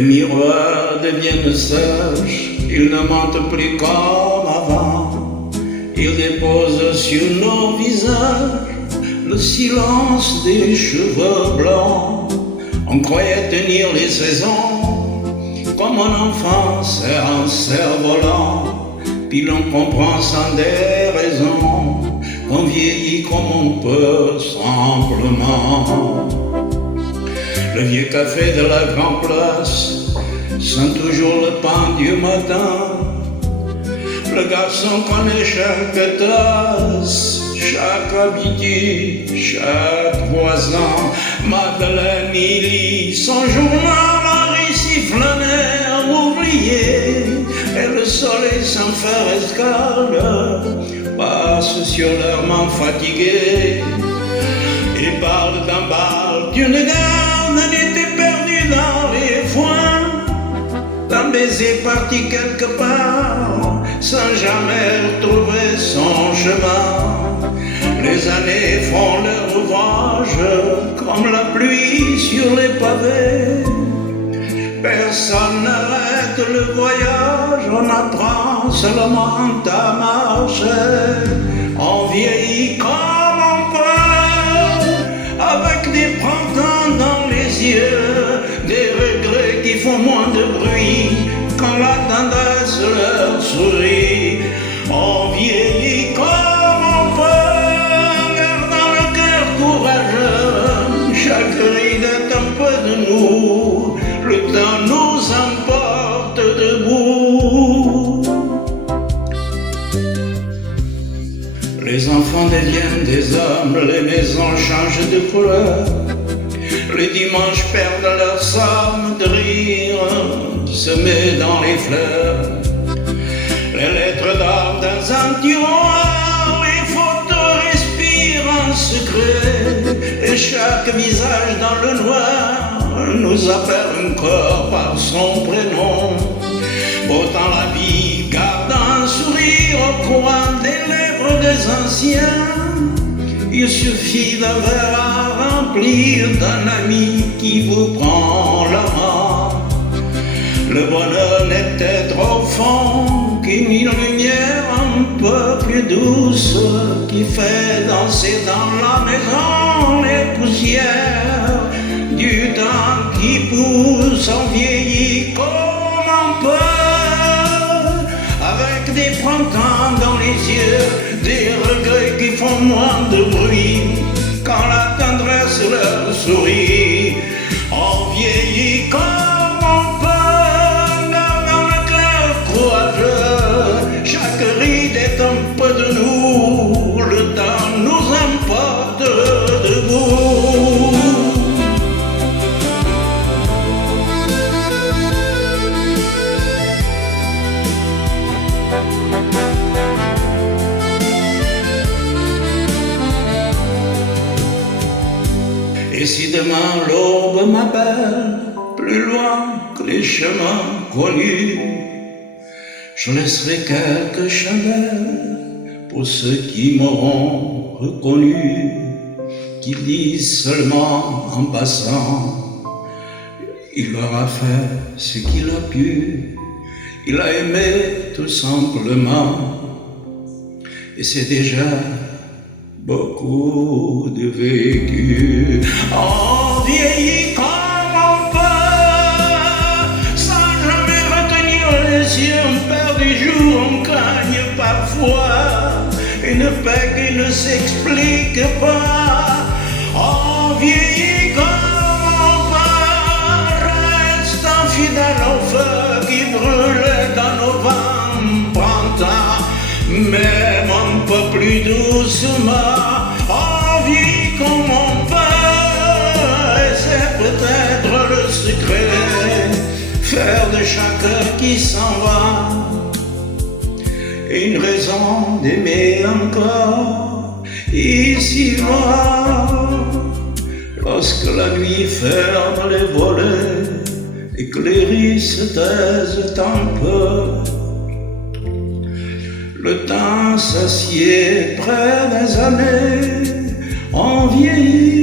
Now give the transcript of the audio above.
Les miroirs deviennent sages, ils ne mentent plus comme avant. Ils déposent sur nos visages le silence des cheveux blancs. On croyait tenir les saisons comme un enfant sert un cerf-volant. Puis l'on comprend sans des raisons qu'on vieillit comme on peut simplement. Le vieux café de la grande place sent toujours le pain du matin. Le garçon connaît chaque tasse, chaque habitude, chaque voisin. Madeleine y lit son journal, Henri siffle un air oublié. Et le soleil sans faire escale passe sur leurs mains fatiguées et parle d'un bal, d'une garde, d'un été perdu dans les foins, d'un baiser parti quelque part sans jamais retrouver son chemin. Les années font leur ouvrage comme la pluie sur les pavés. Personne n'arrête le voyage, on apprend seulement à marcher. On vieillit comme on peut, avec des printemps dans les yeux, des regrets qui font moins de bruit quand la tendresse leur sourit. On vieillit comme on peut, gardant le cœur courageux. Chaque ride est un peu de nous, le temps nous emporte debout. Les enfants deviennent des hommes, les maisons changent de couleur. Les dimanches perdent leur somme de rire, semés dans les fleurs. Les lettres d'or dans un tiroir, les photos respirent en secret. Et chaque visage dans le noir nous appelle encore par son prénom. Pourtant la vie garde un sourire au coin des lèvres des anciens. Il suffit d'un verre à remplir, d'un ami qui vous prend la main. Le bonheur n'est peut-être au fond qu'une lumière un peu plus douce qui fait danser dans la maison les poussières du temps qui pousse. On vieillit comme on peut, avec des printemps dans les yeux, des regrets qui font moins de bruit quand la tendresse leur sourit. On vieillit comme on peut, gardant le cœur courageux. Chaque ride est un peu de nous, le temps nous emporte debout. Et si demain l'aube m'appelle plus loin que les chemins connus, je laisserai quelques chandelles pour ceux qui m'auront reconnu, qui disent seulement en passant, il aura fait ce qu'il a pu, il a aimé tout simplement, et c'est déjà beaucoup de vécu. On vieillit comme on peut, sans jamais retenir les yeux. On perd des jours, on gagne parfois une paix qui ne s'explique pas. On vieillit comme on peut, restant fidèle au feu qui brûlait dans nos vents printemps. Même un peu plus doucement, on vit comme on peut, et c'est peut-être le secret, faire de chaque heure qui s'en va une raison d'aimer encore ici-bas. Lorsque la nuit ferme les volets et que les rires se taisent un peu, le temps s'assied près des années, on vieillit